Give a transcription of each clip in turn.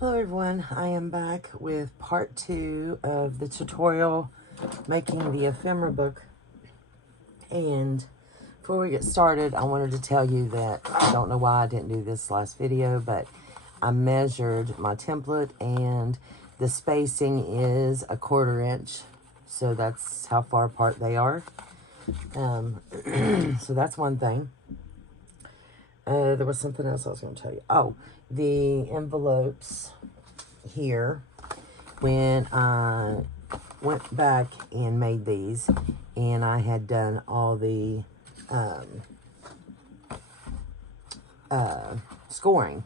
Hello everyone, I am back with part 2 of the tutorial making the ephemera book. And before we get started, I wanted to tell you that I don't know why I didn't do this last video, but I measured my template and the spacing is 1/4 inch. So that's how far apart they are. So that's one thing. There was something else I was going to tell you. Oh, the envelopes here, when I went back and made these, and I had done all the scoring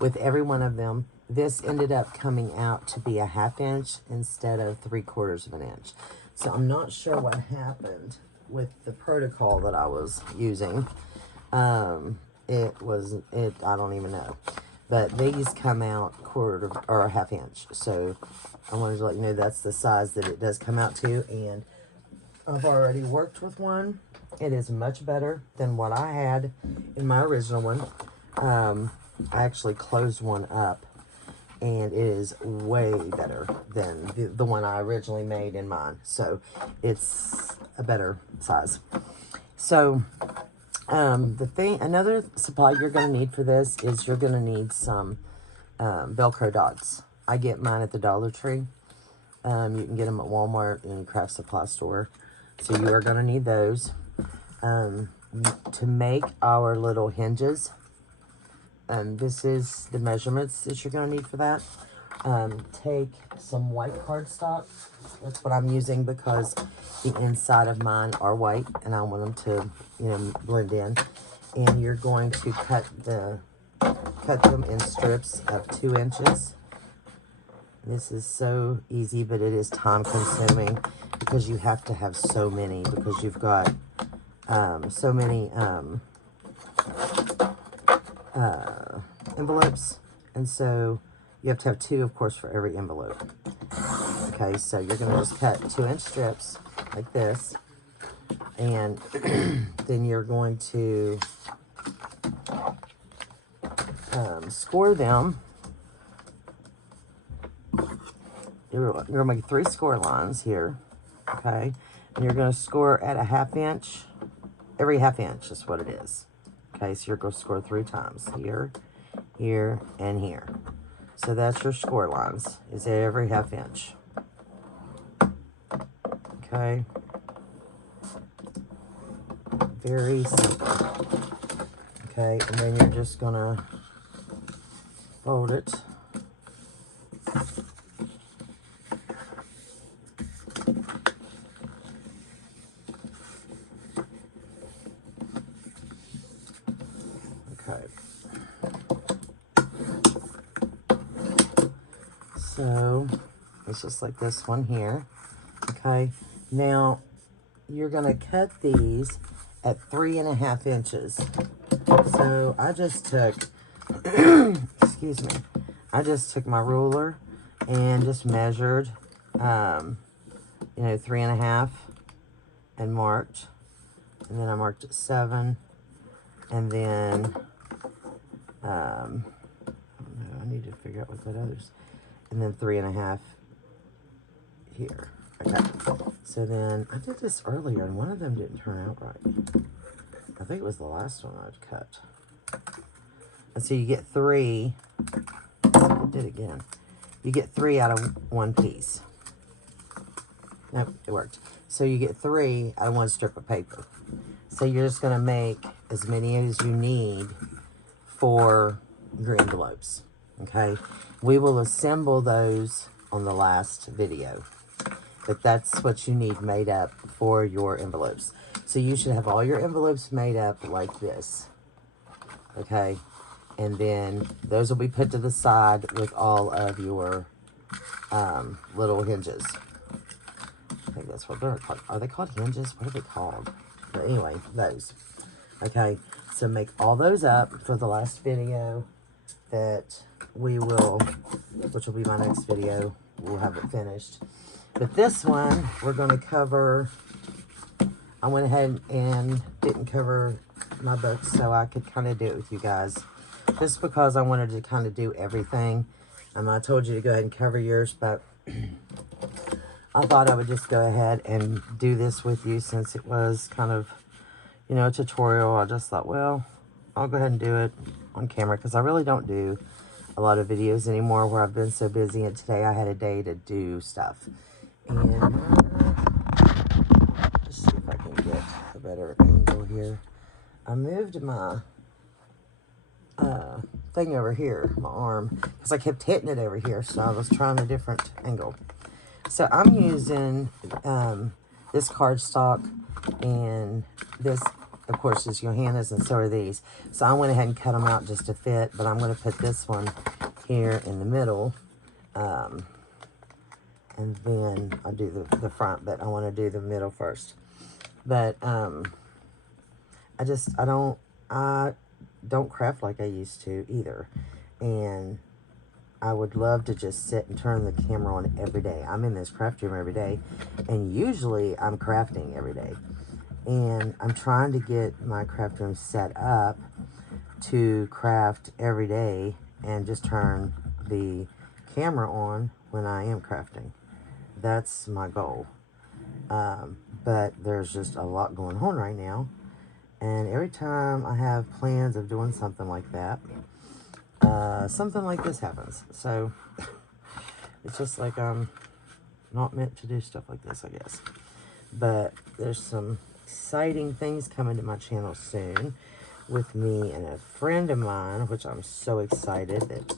with every one of them, this ended up coming out to be a 1/2 inch instead of 3/4 of an inch. So I'm not sure what happened with the protocol that I was using. I don't even know. But these come out 1/4 or a 1/2 inch. So I wanted to let you know that's the size that it does come out to. And I've already worked with one. It is much better than what I had in my original one. I actually closed one up, and it is way better than the one I originally made in mine. So it's a better size. So another supply you're going to need for this is you're going to need some Velcro dots. I get mine at the Dollar Tree. You can get them at Walmart and craft supply store. So you are going to need those. To make our little hinges, this is the measurements that you're going to need for that. Take some white cardstock. That's what I'm using because the inside of mine are white and I want them to, blend in. And you're going to cut them in strips of 2 inches. This is so easy, but it is time consuming because you have to have so many, because you've got so many envelopes, and so you have to have 2, of course, for every envelope. Okay, so you're going to just cut 2-inch strips like this, and then you're going to score them. You're going to make 3 score lines here, okay? And you're going to score at a 1/2 inch. Every 1/2 inch is what it is. Okay, so you're going to score 3 times. Here, here, and here. So that's your score lines, is every 1/2 inch. Okay. Very simple. Okay, and then you're just going to fold it. Okay. So it's just like this one here. Okay. Now you're going to cut these at 3.5 inches. So I just took, excuse me, I just took my ruler and just measured, 3.5 and marked. And then I marked at 7. And then, I don't know, I need to figure out what that other's. And then 3.5 here. Okay. So then, I did this earlier, and one of them didn't turn out right. I think it was the last one I'd cut. And so you get 3. I did it again. You get 3 out of 1 piece. Nope, it worked. So you get 3 out of 1 strip of paper. So you're just going to make as many as you need for your envelopes. Okay? We will assemble those on the last video. But that's what you need made up for your envelopes. So you should have all your envelopes made up like this. Okay? And then those will be put to the side with all of your little hinges. I think that's what they're called. Are they called hinges? What are they called? But anyway, those. Okay, so make all those up for the last video that we will, which will be my next video. We'll have it finished. But this one, we're going to cover, I went ahead and didn't cover my books so I could kind of do it with you guys. Just because I wanted to kind of do everything. I told you to go ahead and cover yours, but I thought I would just go ahead and do this with you since it was kind of, you know, a tutorial. I just thought, well, I'll go ahead and do it on camera because I really don't do a lot of videos anymore where I've been so busy, and today I had a day to do stuff. And let's see if I can get a better angle here. I moved my thing over here, my arm, because I kept hitting it over here, so I was trying a different angle. So I'm using this cardstock, and this, of course, is Johanna's, and so are these. So I went ahead and cut them out just to fit, but I'm going to put this one here in the middle, and then I'll do the front, but I want to do the middle first. But I don't craft like I used to either, and I would love to just sit and turn the camera on every day. I'm in this craft room every day, and usually I'm crafting every day. And I'm trying to get my craft room set up to craft every day and just turn the camera on when I am crafting. That's my goal. But there's just a lot going on right now. And every time I have plans of doing something like that, something like this happens. So it's just like I'm not meant to do stuff like this, I guess. But there's some exciting things coming to my channel soon with me and a friend of mine, which I'm so excited that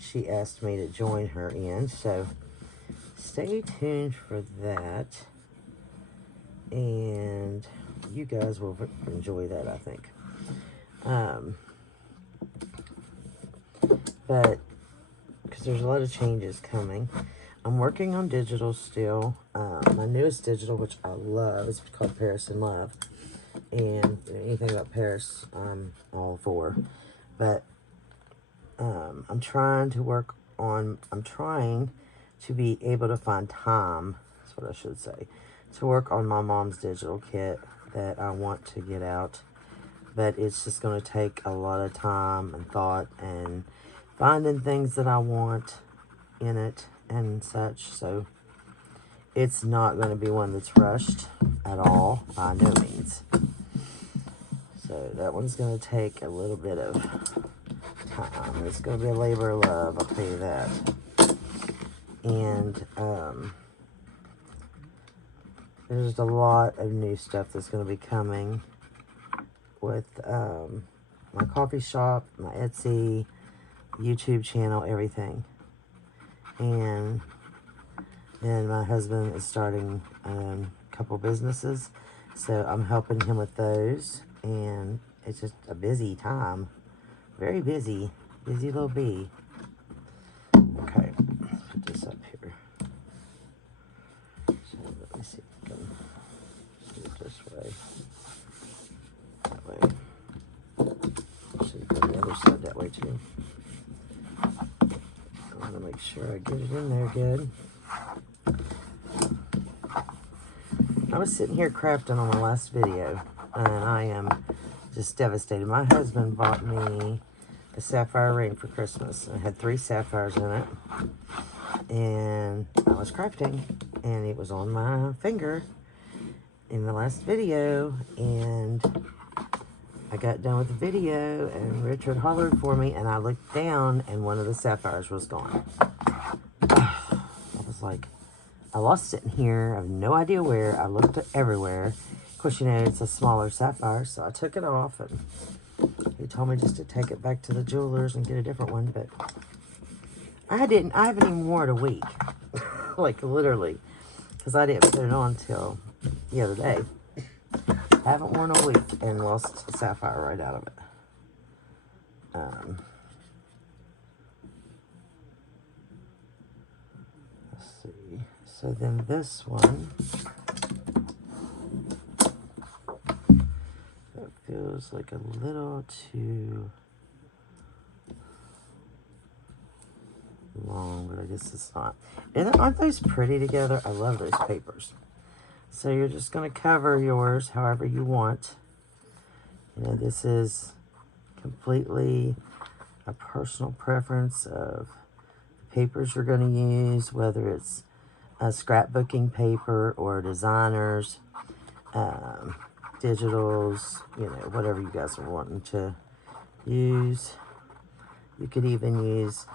she asked me to join her in. So stay tuned for that. And you guys will enjoy that, I think. But because there's a lot of changes coming. I'm working on digital still. My newest digital, which I love, is called Paris in Love. And anything about Paris, I'm all for. But I'm trying to be able to find time, that's what I should say, to work on my mom's digital kit that I want to get out. But it's just going to take a lot of time and thought and finding things that I want in it and such. So it's not going to be one that's rushed at all, by no means. So that one's going to take a little bit of time. It's going to be a labor of love, I'll tell you that. And there's a lot of new stuff that's going to be coming with my coffee shop, my Etsy, YouTube channel, everything. And then my husband is starting a couple businesses, so I'm helping him with those. And it's just a busy time. Very busy. Busy little bee. Okay, let's put this up here. So let me see if I can do it this way. That way. Should go the other side that way too. I want to make sure I get it in there good. I was sitting here crafting on my last video, and I am just devastated. My husband bought me a sapphire ring for Christmas. It had 3 sapphires in it, and I was crafting, and it was on my finger in the last video, and I got done with the video, and Richard hollered for me, and I looked down, and one of the sapphires was gone. I was like, I lost it in here. I have no idea where. I looked everywhere. Of course, you know, it's a smaller sapphire, so I took it off, and he told me just to take it back to the jeweler's and get a different one, but I haven't even worn it a week. Like, literally, because I didn't put it on till the other day. I haven't worn a week and lost a sapphire right out of it. Let's see. So then this one, that feels like a little too long, but I guess it's not. And aren't those pretty together? I love those papers. So you're just going to cover yours however you want. You know, this is completely a personal preference of the papers you're going to use, whether it's scrapbooking paper or designers, digitals, you know, whatever you guys are wanting to use. You could even use,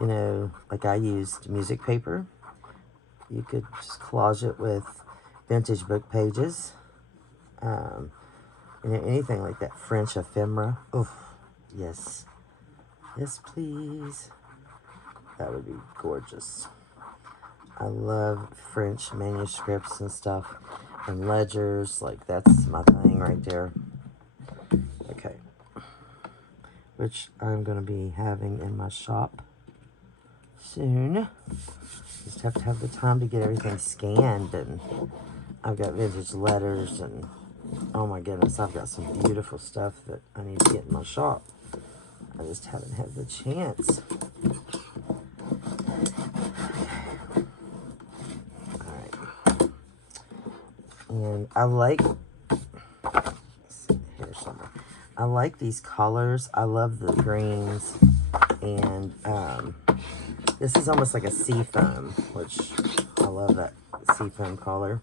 you know, like I used music paper. You could just collage it with vintage book pages. You know, anything like that. French ephemera. Oh, yes. Yes, please. That would be gorgeous. I love French manuscripts and stuff. And ledgers. Like, that's my thing right there. Okay. Which I'm going to be having in my shop soon. Just have to have the time to get everything scanned. And I've got vintage letters and... oh my goodness, I've got some beautiful stuff that I need to get in my shop. I just haven't had the chance. Alright. And I like, let's see, here somewhere. I like these colors. I love the greens. And this is almost like a seafoam, which I love that seafoam color.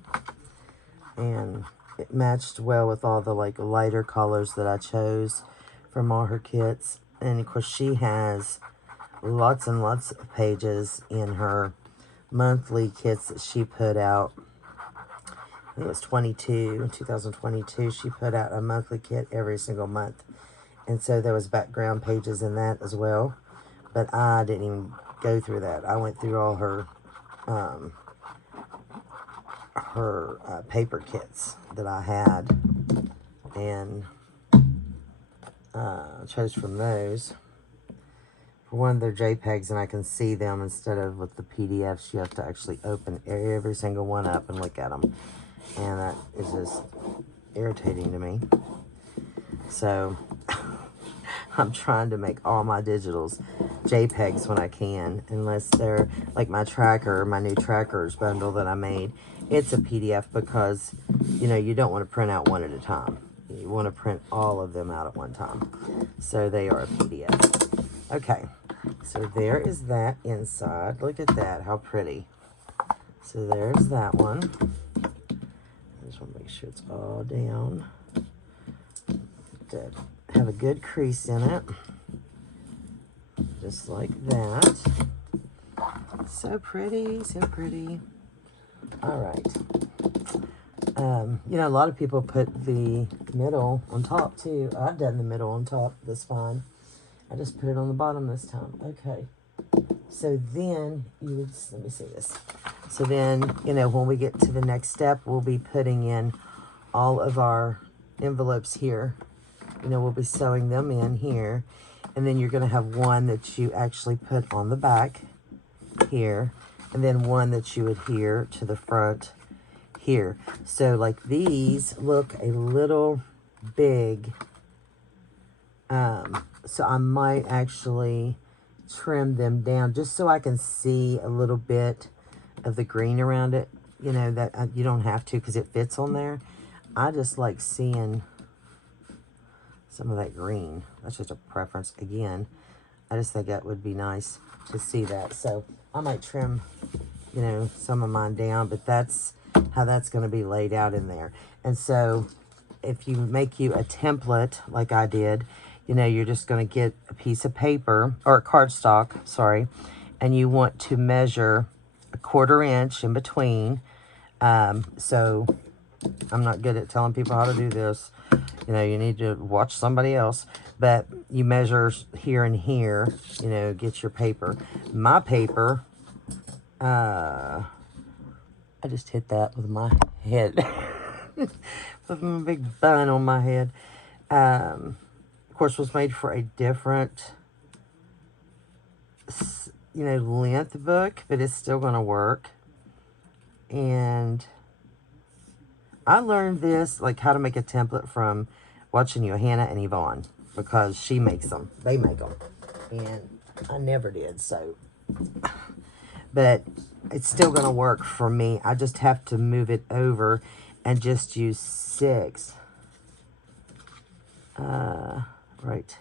And it matched well with all the like lighter colors that I chose from all her kits. And of course she has lots and lots of pages in her monthly kits that she put out. I think it was 2022. She put out a monthly kit every single month. And so there was background pages in that as well. But I didn't even go through that. I went through all her paper kits that I had and chose from those. For one, they're JPEGs and I can see them instead of with the PDFs. You have to actually open every single one up and look at them, and that is just irritating to me. So I'm trying to make all my digitals JPEGs when I can, unless they're like my tracker, my new trackers bundle that I made. It's a PDF because, you know, you don't want to print out one at a time. You want to print all of them out at one time. So they are a PDF. Okay, so there is that inside. Look at that, how pretty. So there's that one. I just want to make sure it's all down. To have a good crease in it. Just like that. So pretty, so pretty. All right. You know, a lot of people put the middle on top too. I've done the middle on top. That's fine. I just put it on the bottom this time. Okay. So then you would, let me see this. So then, you know, when we get to the next step, we'll be putting in all of our envelopes here. You know, we'll be sewing them in here. And then you're going to have one that you actually put on the back here. And then one that you adhere to the front here. So like these look a little big. So I might actually trim them down just so I can see a little bit of the green around it. You know, that you don't have to because it fits on there. I just like seeing some of that green. That's just a preference. Again, I just think that would be nice to see that. So I might trim, you know, some of mine down, but that's how that's going to be laid out in there. And so if you make you a template like I did, you know, you're just going to get a piece of paper or a cardstock, sorry, and you want to measure a 1/4 inch in between. So I'm not good at telling people how to do this. You know, you need to watch somebody else. But you measure here and here, you know, get your paper. My paper, I just hit that with my head. With my big bun on my head. Of course, was made for a different, you know, length book, but it's still going to work. And I learned this, like how to make a template from watching Johanna and Yvonne, because she makes them. They make them. And I never did, so. But it's still going to work for me. I just have to move it over and just use 6. Right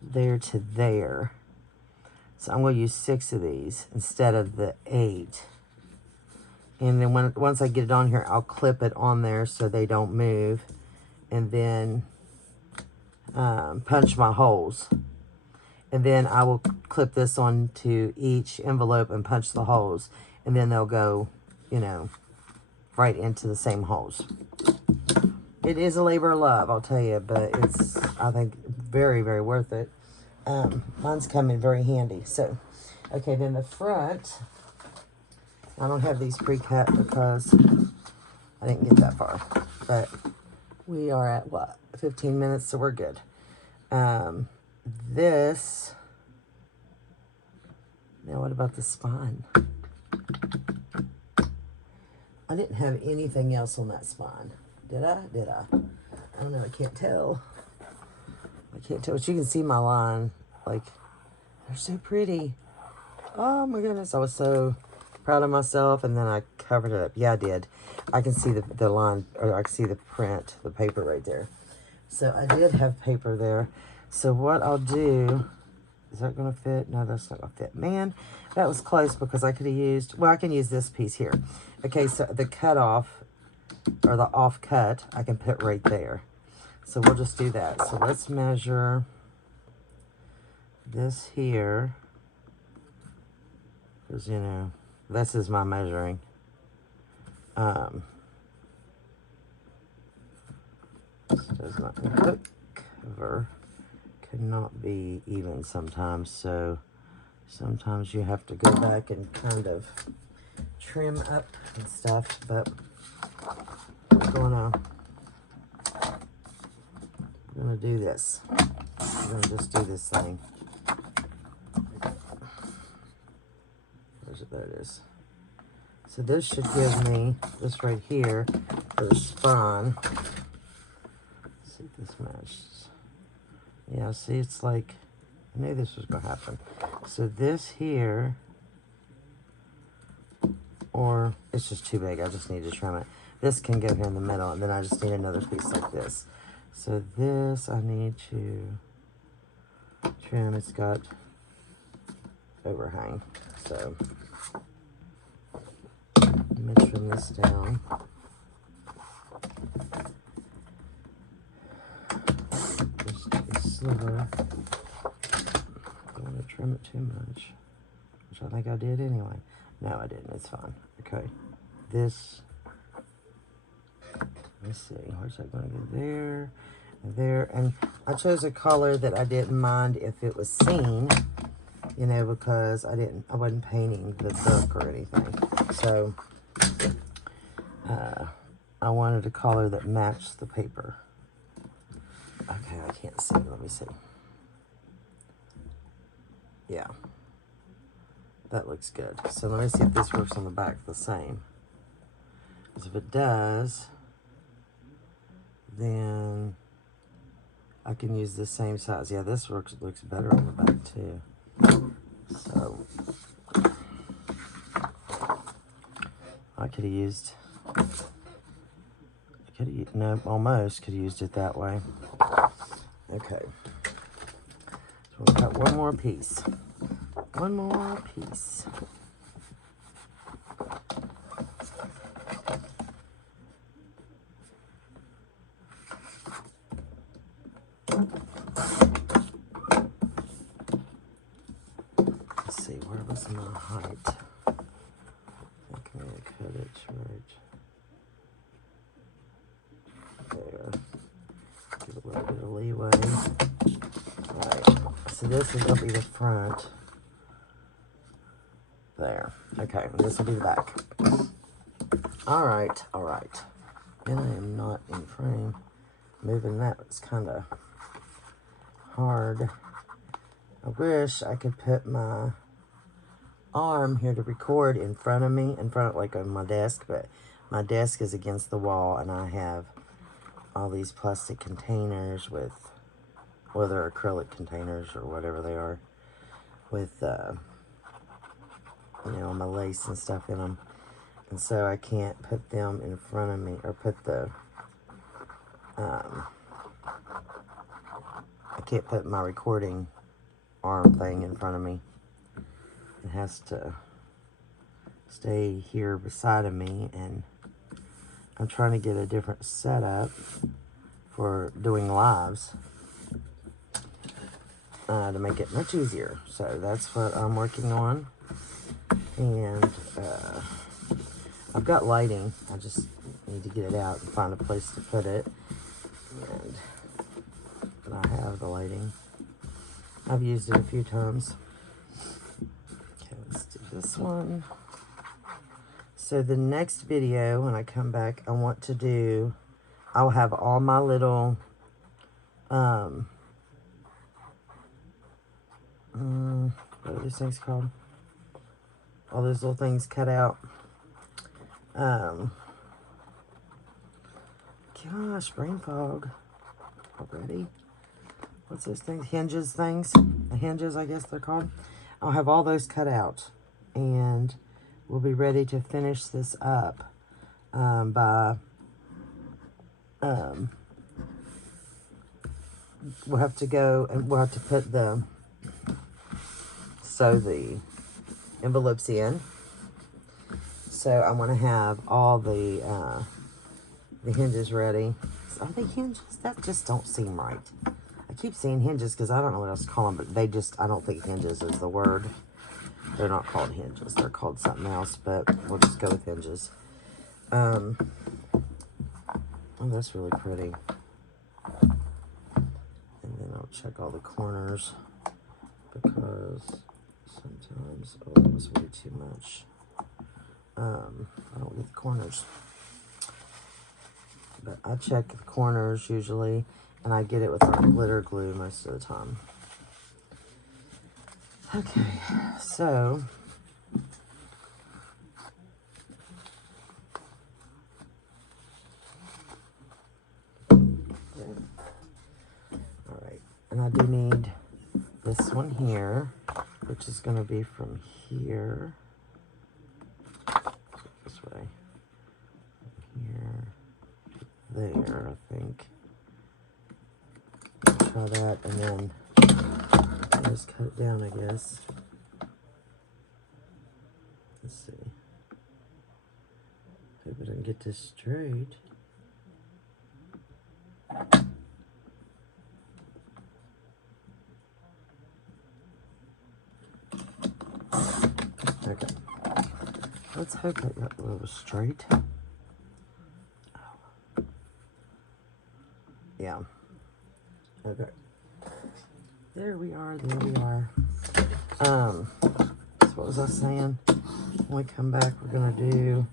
there to there. So I'm going to use 6 of these instead of the 8. And then once I get it on here, I'll clip it on there so they don't move. And then punch my holes. And then I will clip this onto each envelope and punch the holes. And then they'll go, you know, right into the same holes. It is a labor of love, I'll tell you, but it's, I think, very, very worth it. Mine's coming very handy. So, okay, then the front, I don't have these pre-cut because I didn't get that far. But we are at, what, 15 minutes, so we're good. This, now what about the spine? I didn't have anything else on that spine. Did I? Did I? I don't know, I can't tell. I can't tell, but you can see my line. Like, they're so pretty. Oh my goodness, I was so proud of myself, and then I covered it up. Yeah, I did. I can see the line, or I can see the print, the paper right there. So I did have paper there. So what I'll do, is that gonna fit? No, that's not gonna fit. Man, that was close because I could have used, well, I can use this piece here. Okay, so the cutoff, or the off cut, I can put right there. So we'll just do that. So let's measure this here, because, you know, this is my measuring. This does not, the cover cannot be even sometimes, so sometimes you have to go back and kind of trim up and stuff, but we're gonna do this. We're gonna just do this thing. There it is. So this should give me this right here for the spine. Let's see if this matches. Yeah, see, it's like, I knew this was gonna happen. So this here, or it's just too big, I just need to trim it. This can go here in the middle, and then I just need another piece like this. So this I need to trim. It's got overhang. So let me trim this down. Just a sliver. Don't want to trim it too much, which I think I did anyway. No, I didn't. It's fine. Okay. This, let's see, where's that going to go? There, and there. And I chose a color that I didn't mind if it was seen, you know, because I wasn't painting the book or anything. So, I wanted a color that matched the paper. Okay, I can't see. Let me see. Yeah. That looks good. So let me see if this works on the back the same. Because if it does, then I can use the same size. Yeah, this looks better on the back too. So I could have used, no, almost could have used it that way. Okay. So we'll cut one more piece. One more piece. Let's see, where was my height? I think I'm going to cut it right there. Give it a little bit of leeway. Alright, so this is going to be the front. There. Okay, this will be the back. Alright, alright. And I am not in frame. Moving that was kind of hard. I wish I could put my arm here to record in front of me, like on my desk, but my desk is against the wall, and I have all these plastic containers with, well, they're acrylic containers or whatever they are, with, you know, my lace and stuff in them. And so I can't put them in front of me, or put the, I can't put my recording arm thing in front of me. it has to stay here beside of me, and I'm trying to get a different setup for doing lives to make it much easier. So that's what I'm working on. And I've got lighting. I just need to get it out and find a place to put it. And I have the lighting. I've used it a few times. Okay, let's do this one. So the next video, when I come back, I want to do, I'll have all my little, what are these things called? All those little things cut out. Gosh, brain fog already. What's those things? Hinges things? The hinges, I guess they're called. I'll have all those cut out. And we'll be ready to finish this up by... we'll have to go and we'll have to put sew the envelopes in. So I want to have all the hinges ready. Are they hinges? That just don't seem right. I keep saying hinges because I don't know what else to call them, but they just, I don't think hinges is the word. They're not called hinges. They're called something else, but we'll just go with hinges. Oh, that's really pretty. And then I'll check all the corners because sometimes, oh, that was way too much. I don't get the corners. But I check the corners usually, and I get it with our glitter glue most of the time. Okay, so alright, and I do need this one here, which is going to be from here, this way, here, there, I think. Try that, and then just cut it down, I guess. Let's see. Hope I didn't get this straight. Okay. Let's hope that got a little straight. Oh. Yeah. Okay. There we are, there we are. So what was I saying? When we come back, we're gonna do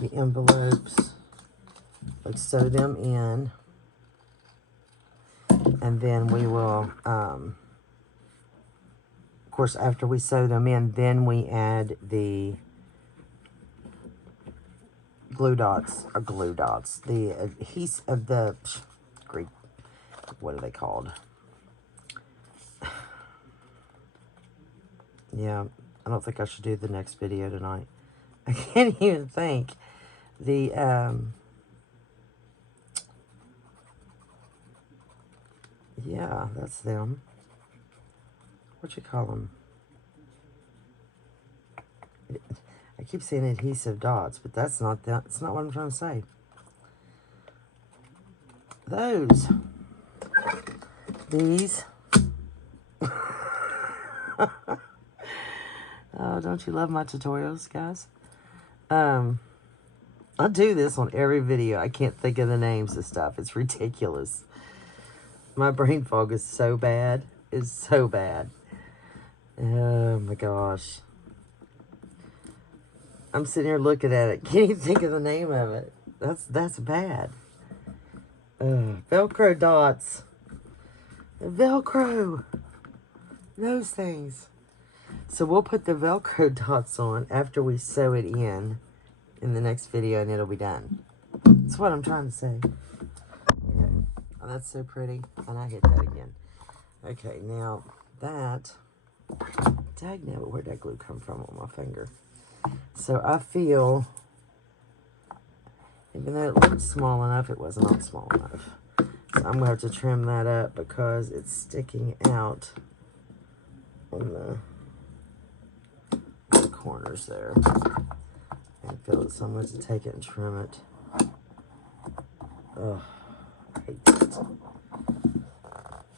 the envelopes. Let's sew them in. And then we will, of course, after we sew them in, then we add the glue dots, the adhesive of the Greek, what are they called? Yeah, I don't think I should do the next video tonight. I can't even think. The, yeah, that's them. What you call them? I keep saying adhesive dots, but that's not that. That's not what I'm trying to say. Those. These. Oh, don't you love my tutorials, guys? I do this on every video. I can't think of the names of stuff. It's ridiculous. My brain fog is so bad. It's so bad. Oh my gosh. I'm sitting here looking at it. Can't even think of the name of it. That's bad. Velcro dots. Velcro. Those things. So we'll put the Velcro dots on after we sew it in the next video, and it'll be done. That's what I'm trying to say. Okay. Oh, that's so pretty. And I hit that again. Okay, now that... Dagnabbit, where'd that glue come from on my finger? So I feel, even though it looked small enough, it was not small enough. So I'm going to have to trim that up because it's sticking out on the corners there. I feel it, so I'm going to take it and trim it. Oh, I hate it.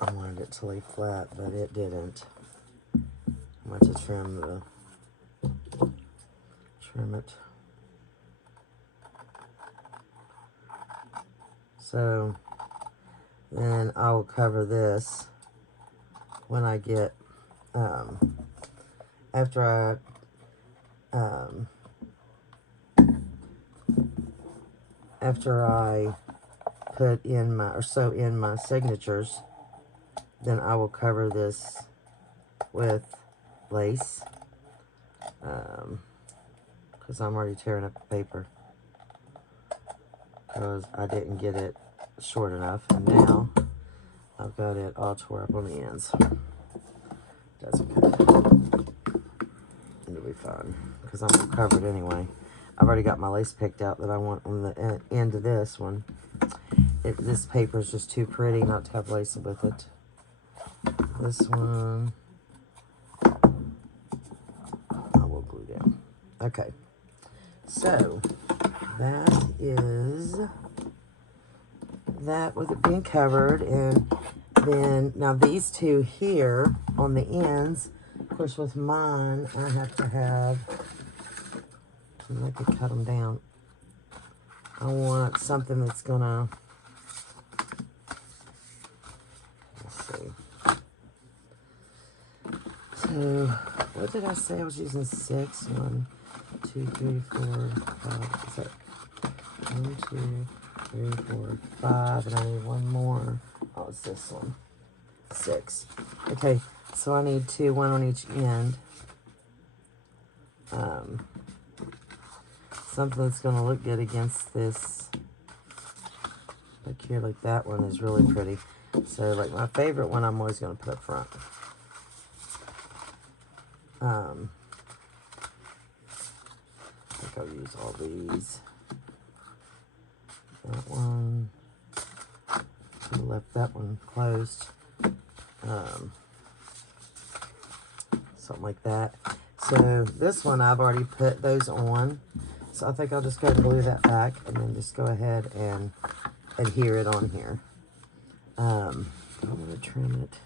I wanted it to lay flat, but it didn't. I'm going to trim it. So then I will cover this when I get, after I put in my, or sew in my signatures, then I will cover this with lace, because I'm already tearing up the paper, because I didn't get it short enough, and now I've got it all tore up on the ends. That's okay. It'll be fine, because I'm going to cover it anyway. I've already got my lace picked out that I want on the end of this one. This paper is just too pretty not to have lace with it. This one I will glue down. Okay, so that is that with it being covered. And then now these two here on the ends, of course with mine I have to have, I could cut them down. I want something that's gonna, let's see. So what did I say? I was using 6. 1, 2, 3, 4, 5. Is that 1, 2, 3, 4, 5, and I need one more. Oh, it's this one. 6. Okay, so I need 2, 1 on each end. Something that's going to look good against this. Like here, like that one is really pretty. So, like my favorite one, I'm always going to put up front. I think I'll use all these. That one. I left that one closed. Something like that. So this one I've already put those on. So I think I'll just go ahead and glue that back and then just go ahead and adhere it on here. I'm going to trim it.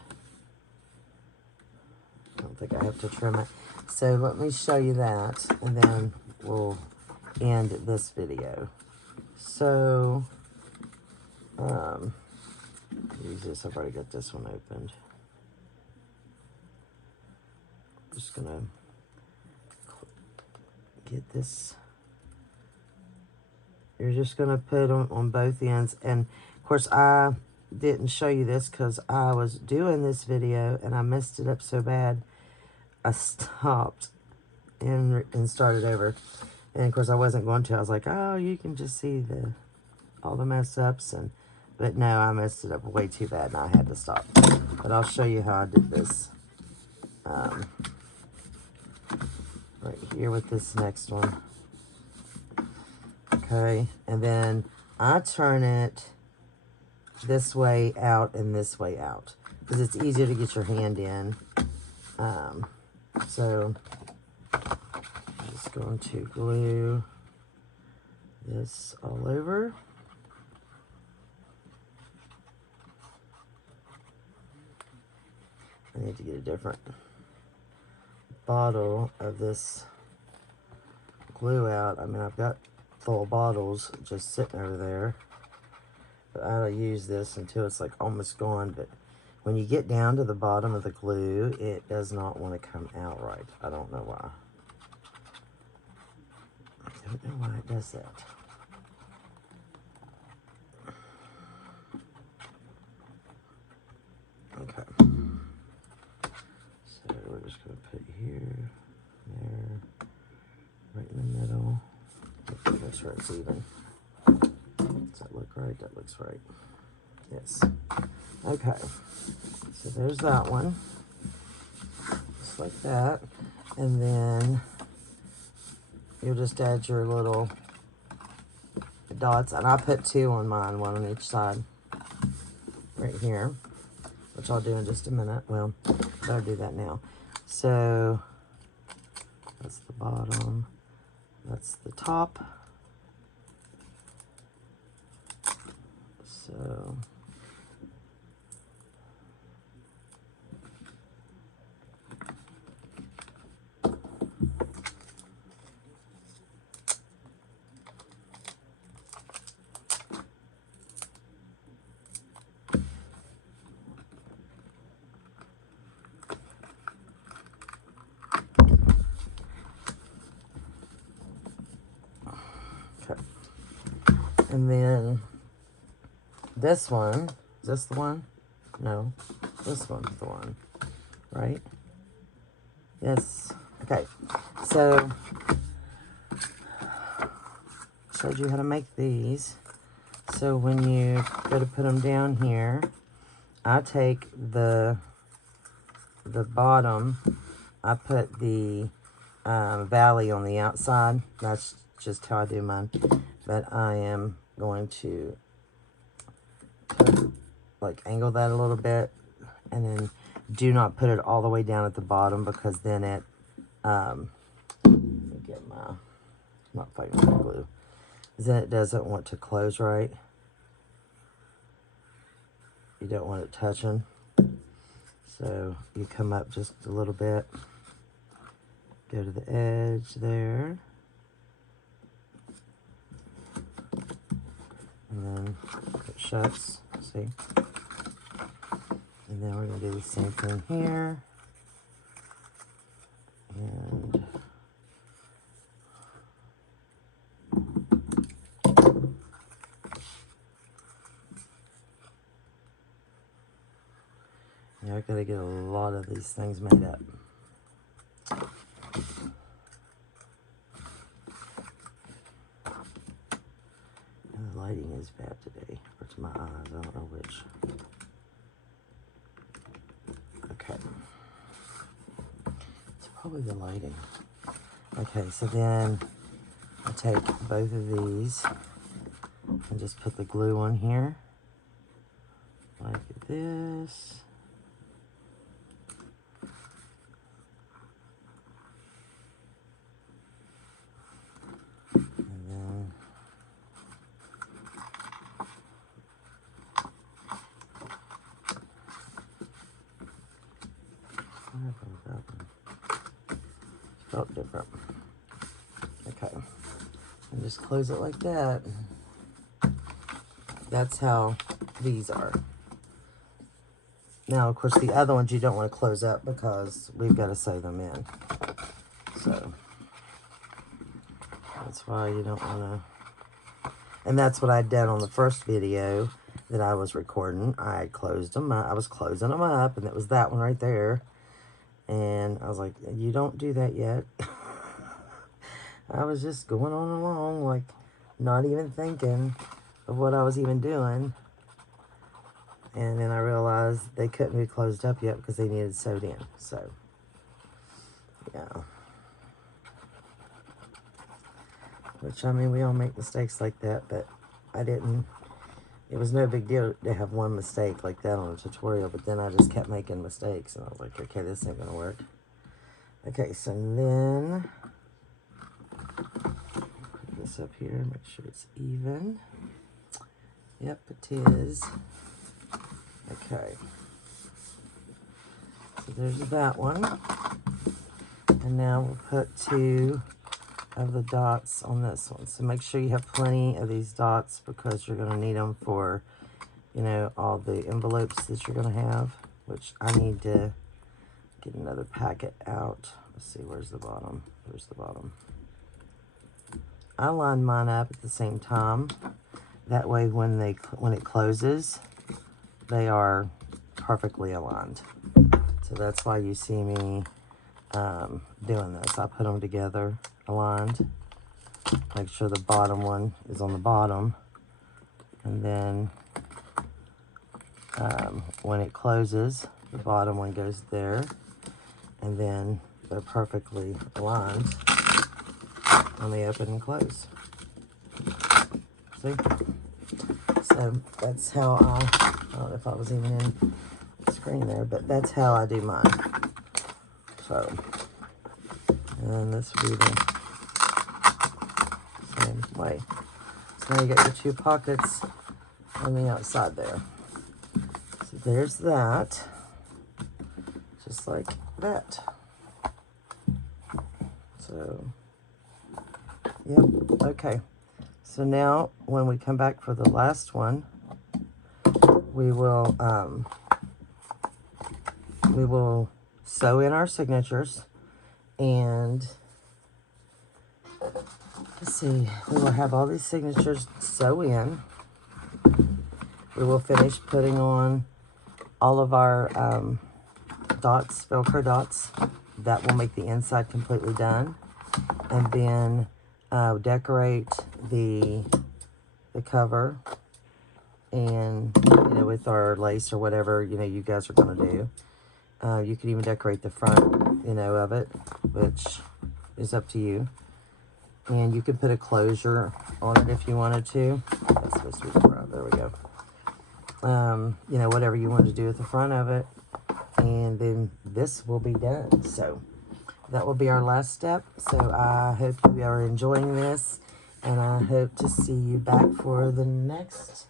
I don't think I have to trim it. So let me show you that and then we'll end this video. So, use this. I've already got this one opened. I'm just going to get this. You're just going to put on both ends. And, of course, I didn't show you this because I was doing this video and I messed it up so bad. I stopped and started over. And, of course, I wasn't going to. I was like, oh, you can just see all the mess-ups. But, no, I messed it up way too bad and I had to stop. But I'll show you how I did this. Right here with this next one. Okay, and then I turn it this way out and this way out because it's easier to get your hand in. So I'm just going to glue this all over. I need to get a different bottle of this glue out. I mean, I've got full bottles just sitting over there, but I'll use this until it's like almost gone. But when you get down to the bottom of the glue, it does not want to come out right. I don't know why. I don't know why it does that. Okay. So we're just going to put here, there, right in the middle. Make sure it's even. Does that look right? That looks right. Yes. Okay. So there's that one. Just like that. And then you'll just add your little dots. And I put 2 on mine, 1 on each side. Right here. Which I'll do in just a minute. Well, I'll do that now. So That's the bottom. That's the top. So and then this one, is this the one? No, this one's the one, right? Yes. Okay, so showed you how to make these. So when you go to put them down here, I take the bottom, I put the valley on the outside. That's just how I do mine. But I am going to angle that a little bit, and then do not put it all the way down at the bottom, because then it let me get my, not fighting with the glue, then it doesn't want to close right. You don't want it touching, so you come up just a little bit, go to the edge there, and then it shuts, see? And then we're going to do the same thing here. And yeah, I got to get a lot of these things made up. And the lighting is bad today, or to my eyes, I don't know which. Okay. It's probably the lighting. Okay, so then I take both of these and just put the glue on here, like this. And then felt different. Okay, and just close it like that. That's how these are. Now, of course, the other ones you don't want to close up because we've got to sew them in. So that's why you don't want to. And that's what I did on the first video that I was recording. I closed them up. I was closing them up, and it was that one right there. And I was like, you don't do that yet. I was just going on along, like, not even thinking of what I was even doing. And then I realized they couldn't be closed up yet because they needed sewed in. So, yeah. Which, I mean, we all make mistakes like that, but I didn't. It was no big deal to have one mistake like that on a tutorial, but then I just kept making mistakes, and I was like, okay, this ain't gonna work. Okay, so then put this up here, make sure it's even. Yep, it is. Okay. So there's that one. And now we'll put 2 of the dots on this one. So make sure you have plenty of these dots because you're going to need them for, you know, all the envelopes that you're going to have, which I need to get another packet out. Let's see, where's the bottom? There's the bottom. I line mine up at the same time. That way when it closes, they are perfectly aligned. So that's why you see me doing this. I put them together aligned. Make sure the bottom one is on the bottom. And then when it closes, the bottom one goes there. And then they're perfectly aligned when they open and close. See? So that's how I don't know if I was even in the screen there, but that's how I do mine. So, and And this will be the same way. So now you got your 2 pockets on the outside there. So there's that. Just like that. So, yep, okay. So now when we come back for the last one, we will sew in our signatures, and let's see, we will have all these signatures sew in. We will finish putting on all of our dots, Velcro dots. That will make the inside completely done. And then decorate the cover, and with our lace or whatever you guys are going to do. You could even decorate the front of it, which is up to you. And you could put a closure on it if you wanted to. That's supposed to be the front. There we go. Whatever you want to do at the front of it. And then this will be done. So that will be our last step. So I hope you are enjoying this, and I hope to see you back for the next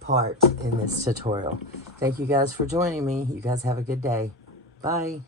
part in this tutorial. Thank you guys for joining me. You guys have a good day. Bye.